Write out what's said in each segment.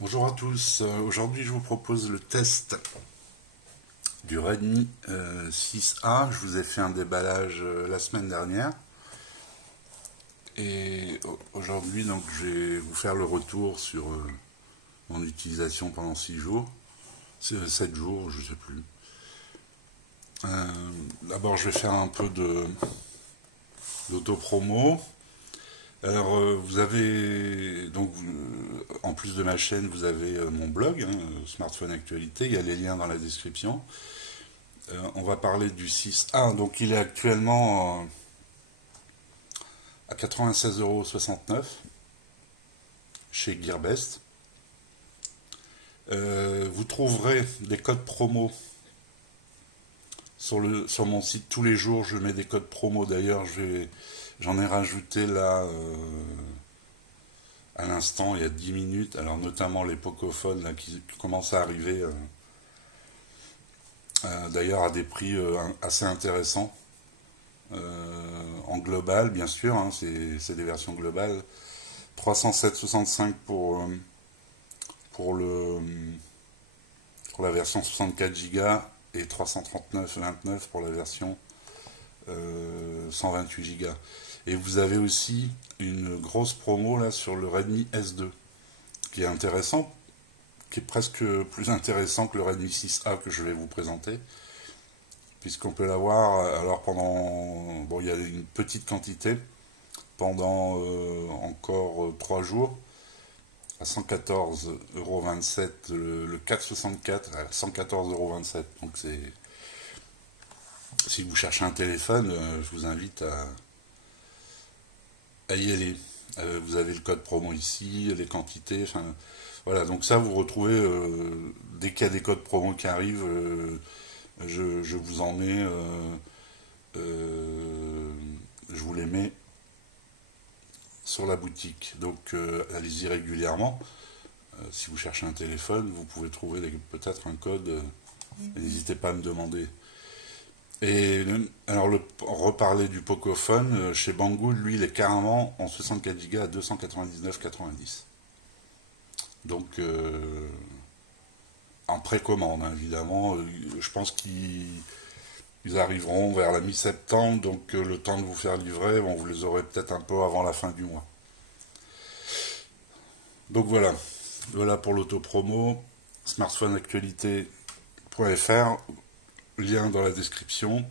Bonjour à tous, aujourd'hui je vous propose le test du Redmi 6A. Je vous ai fait un déballage la semaine dernière et aujourd'hui donc je vais vous faire le retour sur mon utilisation pendant 6 jours, 7 jours, je sais plus. D'abord je vais faire un peu d'auto-promo. Alors, vous avez, donc, en plus de ma chaîne, vous avez mon blog, hein, Smartphone Actualité, il y a les liens dans la description. On va parler du 6A, donc il est actuellement à 96,69 € chez Gearbest. Vous trouverez des codes promo sur mon site tous les jours. Je mets des codes promo, d'ailleurs, j'en ai rajouté là à l'instant, il y a 10 minutes, alors notamment les Pocophone là, qui commencent à arriver, d'ailleurs à des prix assez intéressants, en global bien sûr, hein, c'est des versions globales, 307,65 pour, pour la version 64 Go et 339,29 pour la version 128 Go. Et vous avez aussi une grosse promo là sur le Redmi S2, qui est intéressant, qui est presque plus intéressant que le Redmi 6A que je vais vous présenter, puisqu'on peut l'avoir, alors pendant, bon, il y a une petite quantité, pendant encore 3 jours, à 114,27 €, le 464 à 114,27 €. Donc c'est, si vous cherchez un téléphone, je vous invite à y aller. Vous avez le code promo ici, les quantités, enfin, voilà, donc ça vous retrouvez, dès qu'il y a des codes promo qui arrivent, je vous en mets, je vous les mets sur la boutique. Donc allez-y régulièrement. Si vous cherchez un téléphone, vous pouvez trouver peut-être un code, n'hésitez pas à me demander. Et alors, reparler du Pocophone, chez Banggood, lui, il est carrément en 64 Go à 299,90. Donc, en précommande, hein, évidemment. Je pense qu'ils arriveront vers la mi-septembre, donc le temps de vous faire livrer, bon, vous les aurez peut-être un peu avant la fin du mois. Donc voilà, voilà pour l'autopromo, smartphoneactualité.fr, lien dans la description.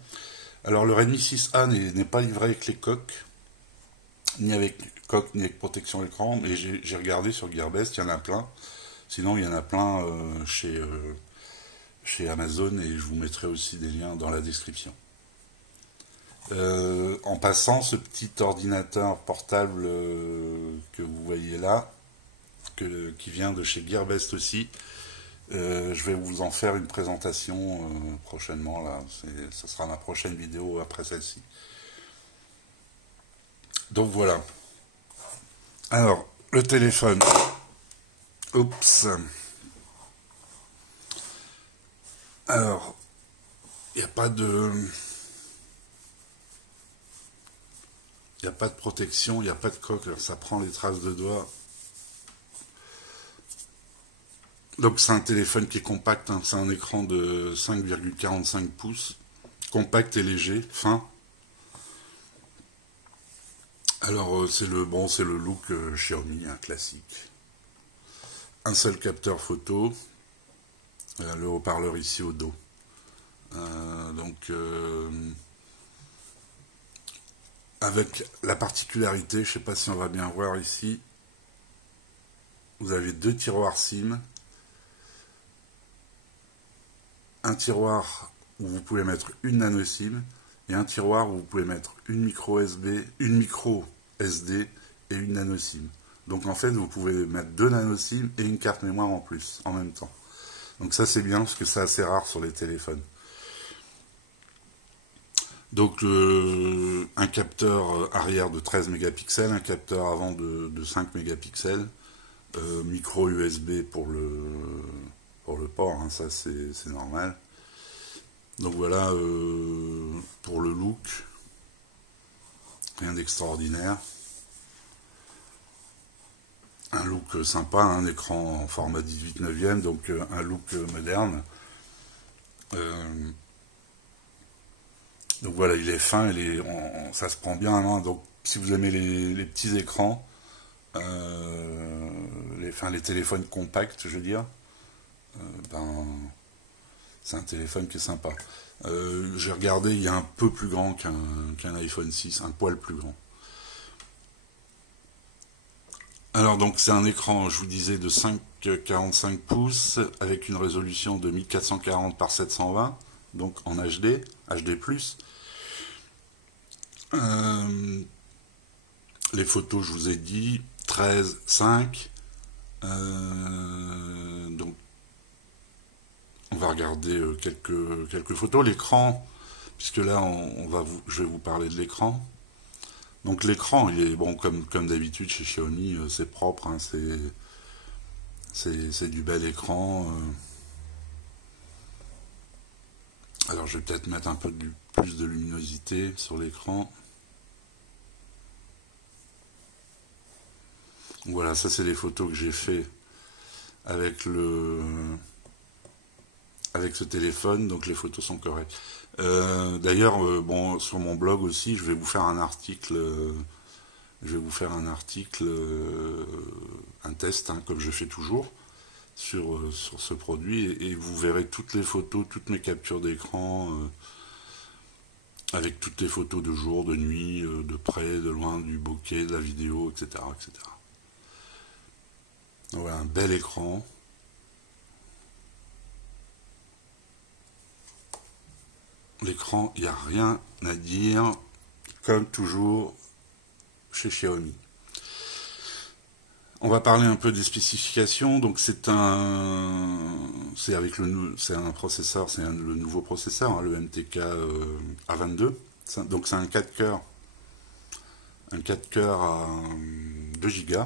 Alors le Redmi 6A n'est pas livré avec les coques, ni avec coque, ni avec protection écran, mais j'ai regardé sur Gearbest, il y en a plein. Sinon il y en a plein chez Amazon, et je vous mettrai aussi des liens dans la description. En passant, ce petit ordinateur portable que vous voyez là, qui vient de chez Gearbest aussi, je vais vous en faire une présentation prochainement, là. Ça sera ma prochaine vidéo après celle-ci. Donc voilà. Alors, le téléphone. Oups. Alors, il n'y a pas de... Il n'y a pas de protection, il n'y a pas de coque, alors ça prend les traces de doigts. Donc c'est un téléphone qui est compact, hein, c'est un écran de 5,45 pouces, compact et léger, fin. Alors c'est le look Xiaomi, un classique. Un seul capteur photo, le haut-parleur ici au dos. Donc avec la particularité, je ne sais pas si on va bien voir ici, vous avez deux tiroirs SIM, un tiroir où vous pouvez mettre une nano SIM et un tiroir où vous pouvez mettre une micro SD et une nano SIM. Donc en fait, vous pouvez mettre deux nano SIM et une carte mémoire en plus, en même temps. Donc ça c'est bien parce que c'est assez rare sur les téléphones. Donc un capteur arrière de 13 mégapixels, un capteur avant de 5 mégapixels, micro USB pour le port, hein, ça c'est normal. Donc voilà pour le look, rien d'extraordinaire. un look sympa, un écran en format 18/9, donc un look moderne. Donc voilà, il est fin, ça se prend bien en main. Donc si vous aimez les petits écrans, les téléphones compacts, je veux dire, ben, c'est un téléphone qui est sympa. J'ai regardé, il est un peu plus grand qu'un iPhone 6, un poil plus grand. Alors donc c'est un écran, je vous disais, de 5,45 pouces avec une résolution de 1440 par 720, donc en HD, HD+. Les photos, je vous ai dit, 13, 5. Donc on va regarder quelques photos. L'écran, puisque là je vais vous parler de l'écran. Donc l'écran, il est bon comme d'habitude chez Xiaomi, c'est propre, hein, c'est du bel écran. Alors je vais peut-être mettre un peu plus de luminosité sur l'écran. Voilà, ça c'est les photos que j'ai fait avec ce téléphone, donc les photos sont correctes. D'ailleurs, bon, sur mon blog aussi, je vais vous faire un article, un test, hein, comme je fais toujours, sur ce produit, et vous verrez toutes les photos, toutes mes captures d'écran, avec toutes les photos de jour, de nuit, de près, de loin, du bokeh, de la vidéo, etc., etc. Donc voilà, un bel écran. L'écran, il n'y a rien à dire, comme toujours chez Xiaomi. On va parler un peu des spécifications. Donc c'est un processeur, le nouveau processeur, hein, le MTK A22. Donc c'est un 4 cœurs, à 2 Go.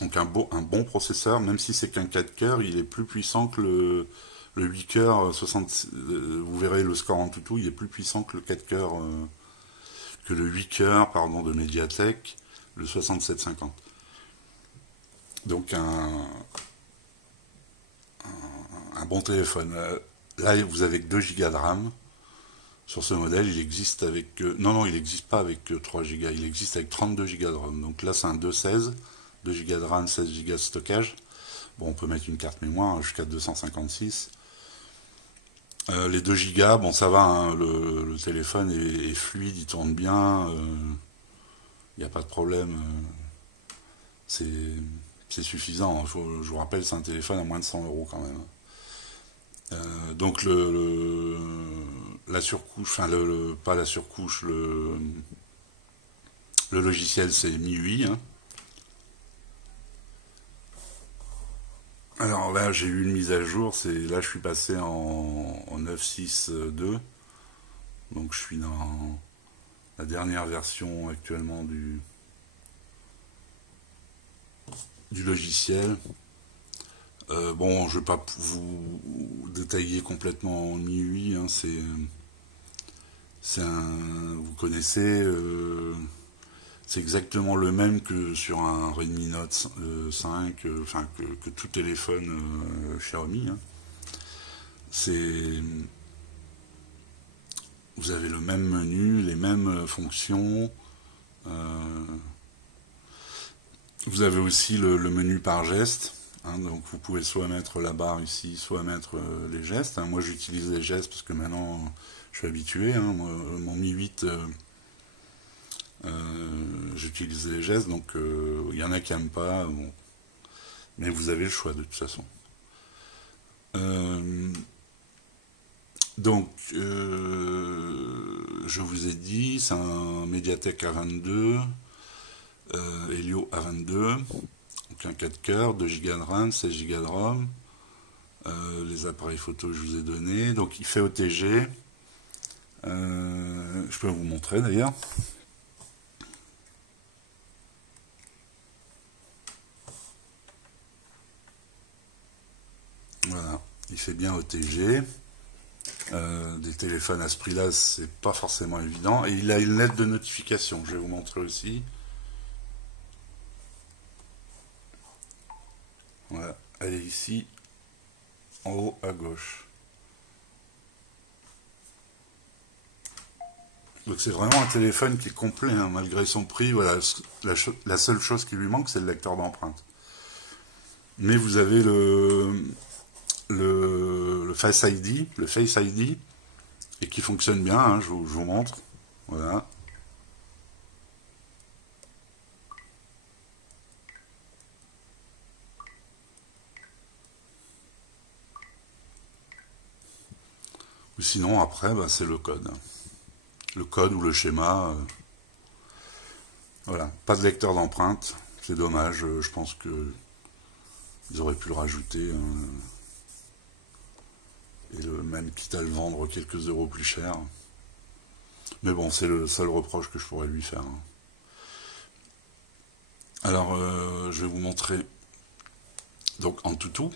Donc un bon processeur, même si c'est qu'un 4 cœurs, il est plus puissant que le 8 cœurs 60. Vous verrez le score en tout, il est plus puissant que le 4 cœurs, que le 8 cœurs, pardon, de Mediatek, le 6750. Donc un bon téléphone. Là, vous avez que 2 Go de RAM. Sur ce modèle, il existe avec... non, il n'existe pas avec 3 Go, il existe avec 32 Go de RAM. Donc là, c'est un 2.16, 2 Go de RAM, 16 Go de stockage. Bon, on peut mettre une carte mémoire jusqu'à 256. Les 2 Go, bon, ça va, hein, le téléphone est fluide, il tourne bien, il n'y a pas de problème. C'est suffisant. Je vous rappelle, c'est un téléphone à moins de 100 € quand même. Donc la surcouche, enfin pas la surcouche, le logiciel c'est MIUI. Hein. Alors là j'ai eu une mise à jour, là je suis passé en 9.6.2, donc je suis dans la dernière version actuellement du logiciel. Bon, je ne vais pas vous détailler complètement en MIUI, hein, vous connaissez, c'est exactement le même que sur un Redmi Note 5, enfin que tout téléphone Xiaomi. Hein. Vous avez le même menu, les mêmes fonctions. Vous avez aussi le menu par geste. Hein, donc vous pouvez soit mettre la barre ici, soit mettre les gestes. Hein. Moi j'utilise les gestes parce que maintenant je suis habitué. Hein. Mon Mi 8, j'utilise les gestes, donc il y en a qui n'aiment pas. Bon. Mais vous avez le choix de toute façon. Donc je vous ai dit, c'est un Mediatek A22, Helio A22. Donc un 4 cœurs, 2 Go de RAM, 16 Go de ROM. Les appareils photo je vous ai donné. Donc il fait OTG. Je peux vous montrer d'ailleurs. Voilà, il fait bien OTG. Des téléphones à ce prix-là, c'est pas forcément évident. Et il a une lettre de notification, je vais vous montrer aussi. elle est ici, en haut à gauche. Donc c'est vraiment un téléphone qui est complet, hein, malgré son prix. Voilà, la seule chose qui lui manque, c'est le lecteur d'empreintes. Mais vous avez le Face ID, et qui fonctionne bien, hein, je vous montre. Voilà. Ou sinon, après, bah, c'est le code. Le code ou le schéma. Voilà, pas de lecteur d'empreintes. C'est dommage, je pense que ils auraient pu le rajouter. Et même quitte à le vendre quelques euros plus cher. Mais bon, c'est le seul reproche que je pourrais lui faire. Alors, je vais vous montrer. Donc, en toutou.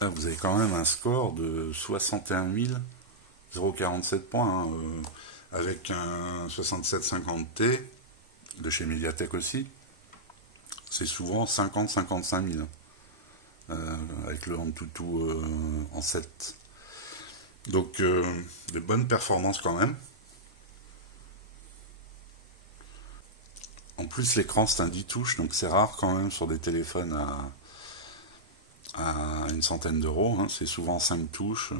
Là, vous avez quand même un score de 61 047 points, hein, avec un 6750T de chez Mediatek aussi. C'est souvent 50-55 000, avec le Antutu en 7. Donc, de bonnes performances quand même. En plus, l'écran c'est un 10 touches, donc c'est rare quand même sur des téléphones à une centaine d'euros, hein, c'est souvent 5 touches.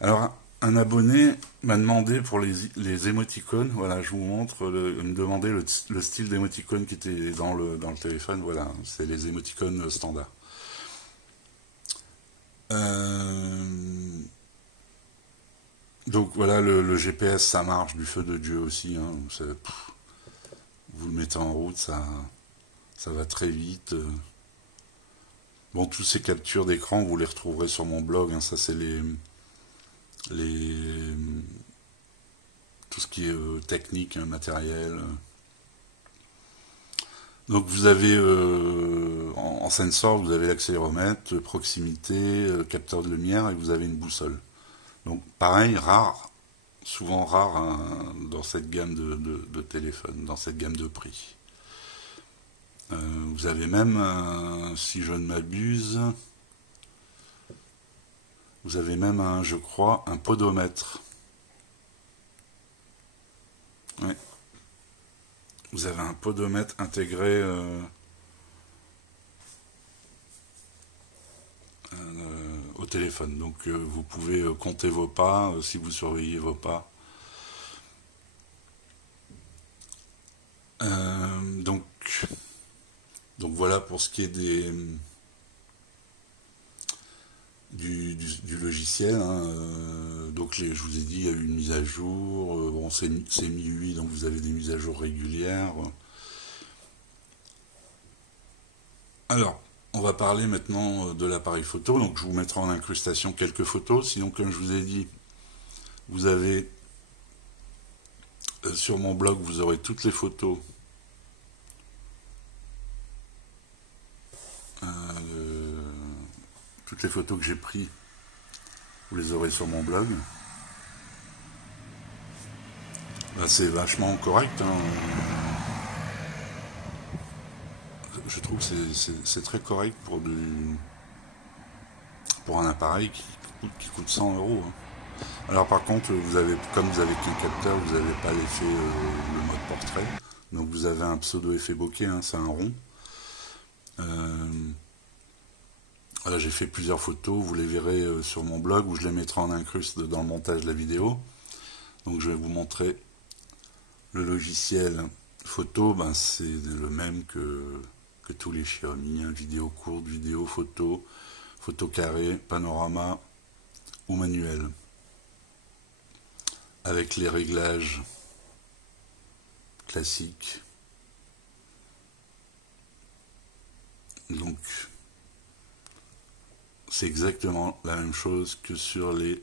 Alors, un abonné m'a demandé pour les émoticônes, voilà, je vous montre, il me demandait le style d'émoticône qui était dans le téléphone, voilà, c'est les émoticônes standards. Donc voilà, le GPS ça marche du feu de Dieu aussi, hein, vous le mettez en route, ça va très vite. Bon, tous ces captures d'écran, vous les retrouverez sur mon blog, hein, ça c'est tout ce qui est technique, hein, matériel. Donc vous avez en sensor, vous avez l'accéléromètre, proximité, capteur de lumière et vous avez une boussole. Donc pareil, rare, souvent rare, hein, dans cette gamme de téléphones, dans cette gamme de prix. Vous avez même, si je ne m'abuse, vous avez même, je crois, un podomètre. Oui. Vous avez un podomètre intégré au téléphone. Donc vous pouvez compter vos pas si vous surveillez vos pas. Donc voilà pour ce qui est du logiciel, hein. Donc je vous ai dit, il y a eu une mise à jour. Bon, c'est MIUI, donc vous avez des mises à jour régulières. Alors, on va parler maintenant de l'appareil photo. Donc je vous mettrai en incrustation quelques photos. Sinon, comme je vous ai dit, vous avez sur mon blog, vous aurez toutes les photos que j'ai prises, vous les aurez sur mon blog. Là, c'est vachement correct, hein. Je trouve que c'est très correct pour un appareil qui coûte 100 euros. Hein. Alors par contre, comme vous avez qu'un capteur, vous n'avez pas l'effet, le mode portrait. Donc vous avez un pseudo effet bokeh, hein, c'est un rond. Voilà, j'ai fait plusieurs photos, vous les verrez sur mon blog, où je les mettrai en incruste dans le montage de la vidéo. Donc je vais vous montrer le logiciel photo, ben, c'est le même que tous les Xiaomi, hein, vidéo courte, vidéo, photo carré, panorama ou manuel. Avec les réglages classiques. Donc, c'est exactement la même chose que sur les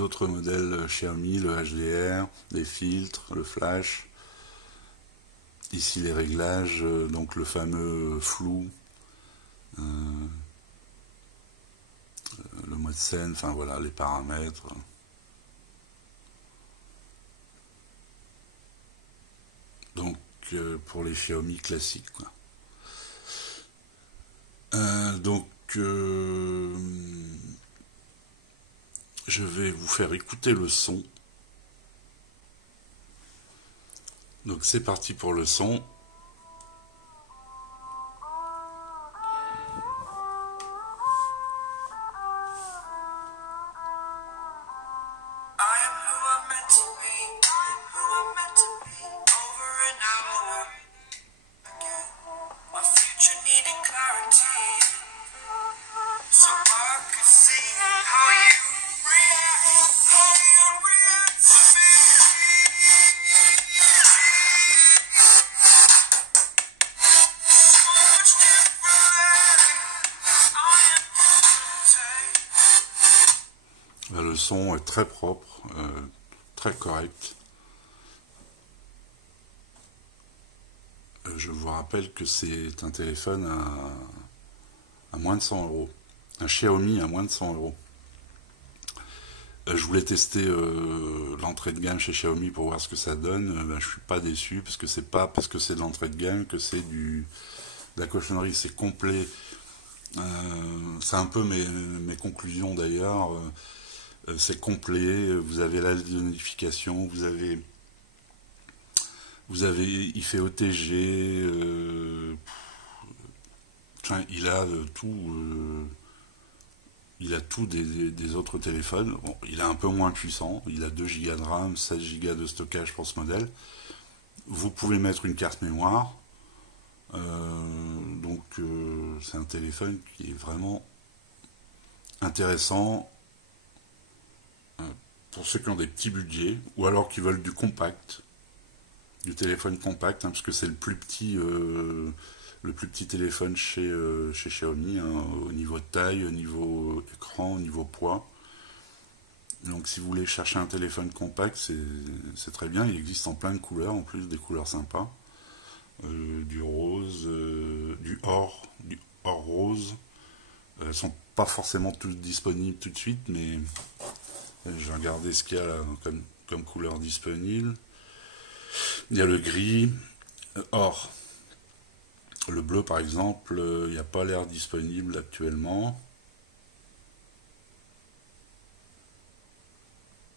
autres modèles Xiaomi, le HDR, les filtres, le flash. Ici les réglages, donc le fameux flou, le mode scène, enfin voilà, les paramètres. pour les Xiaomi classiques, quoi. Je vais vous faire écouter le son. Donc c'est parti pour le son. Le son est très propre, très correct. Je vous rappelle que c'est un téléphone à moins de 100 euros. Un Xiaomi à moins de 100 euros. Je voulais tester l'entrée de gamme chez Xiaomi pour voir ce que ça donne. Je suis pas déçu parce que c'est pas parce que c'est de l'entrée de gamme que c'est de la cochonnerie. C'est complet. C'est un peu mes conclusions d'ailleurs. C'est complet. Vous avez la notification. Il fait OTG. Il a tout. Il a tout des autres téléphones. Bon, il est un peu moins puissant. Il a 2 Go de RAM, 16 Go de stockage pour ce modèle. Vous pouvez mettre une carte mémoire. C'est un téléphone qui est vraiment intéressant pour ceux qui ont des petits budgets ou alors qui veulent du compact, du téléphone compact, parce que c'est le plus petit téléphone chez Xiaomi, au niveau de taille, au niveau écran, au niveau poids. Donc si vous voulez chercher un téléphone compact, c'est très bien. Il existe en plein de couleurs, en plus des couleurs sympas. Du rose, du or rose. Elles sont pas forcément toutes disponibles tout de suite, mais je vais regarder ce qu'il y a là, comme couleur disponible. Il y a le gris, or. Le bleu, par exemple, il n'y a pas l'air disponible actuellement.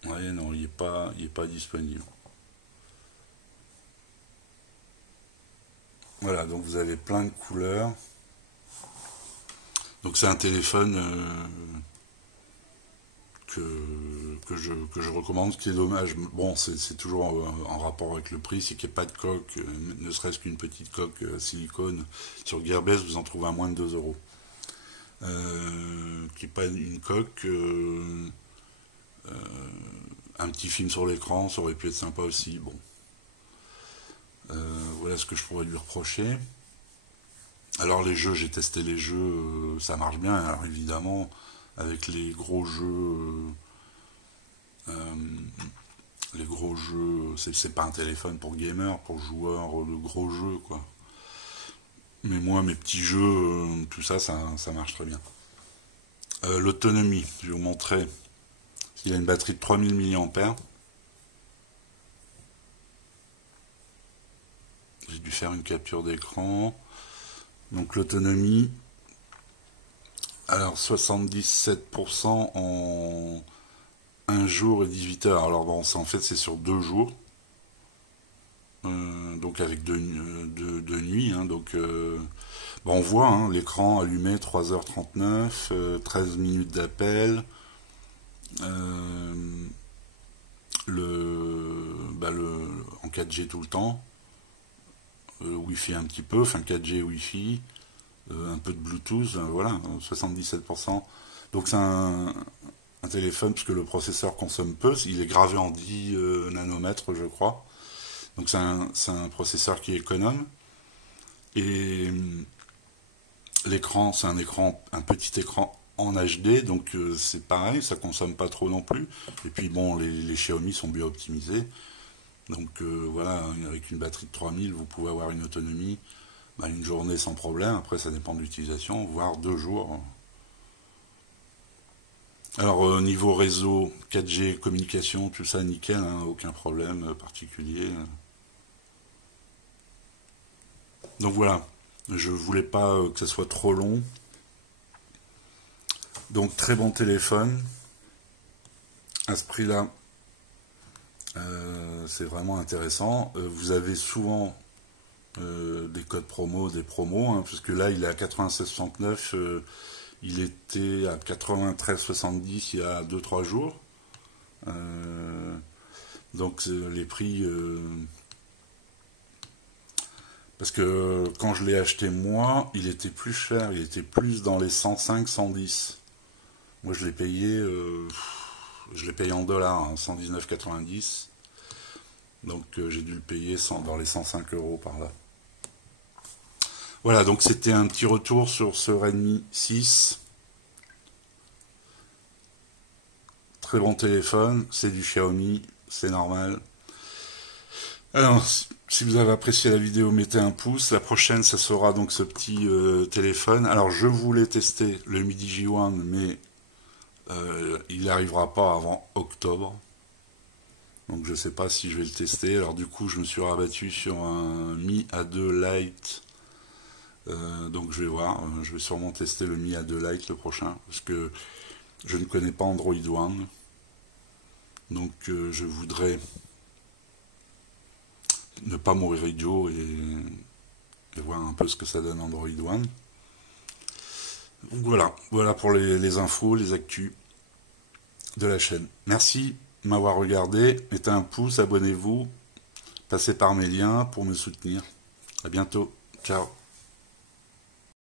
Ouais, non, il n'est pas disponible. Voilà, donc vous avez plein de couleurs. Donc c'est un téléphone que je recommande. Ce qui est dommage, bon, c'est toujours en rapport avec le prix, c'est qu'il n'y a pas de coque, ne serait-ce qu'une petite coque silicone. Sur Gearbest, vous en trouvez à moins de 2 euros. Qui n'est pas une coque. Un petit film sur l'écran, ça aurait pu être sympa aussi. Bon. Voilà ce que je pourrais lui reprocher. Alors les jeux, j'ai testé les jeux, ça marche bien. Alors évidemment, avec les gros jeux, c'est pas un téléphone pour gamers, pour joueurs de gros jeux, quoi. Mais moi, mes petits jeux, tout ça, ça marche très bien. L'autonomie, je vais vous montrer. Il a une batterie de 3000 mAh. J'ai dû faire une capture d'écran. Donc l'autonomie, alors 77% en 1 jour et 18 heures. Alors bon, en fait c'est sur 2 jours. Donc avec deux nuits. Donc bon, on voit l'écran allumé 3h39, 13 minutes d'appel. En 4G tout le temps. Wi-Fi un petit peu, enfin 4G Wi-Fi, un peu de Bluetooth, voilà, 77%. Donc c'est un téléphone, puisque le processeur consomme peu, il est gravé en 10 nanomètres, je crois. Donc c'est un processeur qui est économe. Et l'écran, c'est un petit écran en HD, donc c'est pareil, ça consomme pas trop non plus. Et puis bon, les Xiaomi sont bien optimisés. Donc voilà, avec une batterie de 3000, vous pouvez avoir une autonomie, une journée sans problème. Après, ça dépend de l'utilisation, voire 2 jours. Alors, niveau réseau, 4G, communication, tout ça, nickel, aucun problème particulier. Donc voilà, je voulais pas que ça soit trop long. Donc très bon téléphone. À ce prix-là, c'est vraiment intéressant. Vous avez souvent des codes promo, des promos, hein, puisque là il est à 96,69, il était à 93,70 il y a 2-3 jours. Donc les prix... parce que quand je l'ai acheté moi, il était plus cher, il était plus dans les 105-110. Moi je l'ai payé en dollars, hein, 119,90. Donc j'ai dû le payer dans les 105 euros par là. Voilà, donc c'était un petit retour sur ce Redmi 6. Très bon téléphone, c'est du Xiaomi, c'est normal. Alors, si vous avez apprécié la vidéo, mettez un pouce. La prochaine, ça sera donc ce petit téléphone. Alors, je voulais tester le Mi Digi1, mais il n'arrivera pas avant octobre. Donc, je ne sais pas si je vais le tester. Alors, du coup, je me suis rabattu sur un Mi A2 Lite. Donc, je vais voir. Je vais sûrement tester le Mi A2 Lite le prochain, parce que je ne connais pas Android One. Donc, je voudrais ne pas mourir idiot et voir un peu ce que ça donne Android One. Donc voilà pour les infos, les actus de la chaîne. Merci de m'avoir regardé, mettez un pouce, abonnez-vous, passez par mes liens pour me soutenir. À bientôt, ciao.